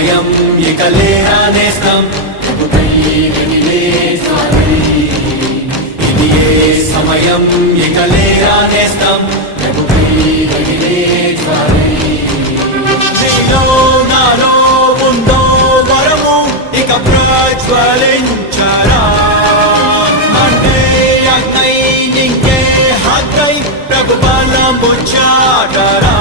సమయం ఇక లేరా నేస్తం ప్రభుపై వెలిగే జ్వాలై ఇది ఏ సమయం ఇక లేరా నేస్తం ప్రభుపై వెలిగే జ్వాలై నీలో నాలో ఉందో వరము ఇక ప్రజ్వలించరా అంటే అగ్నై ఇంకే హక్కై ప్రభు బలము చాటరా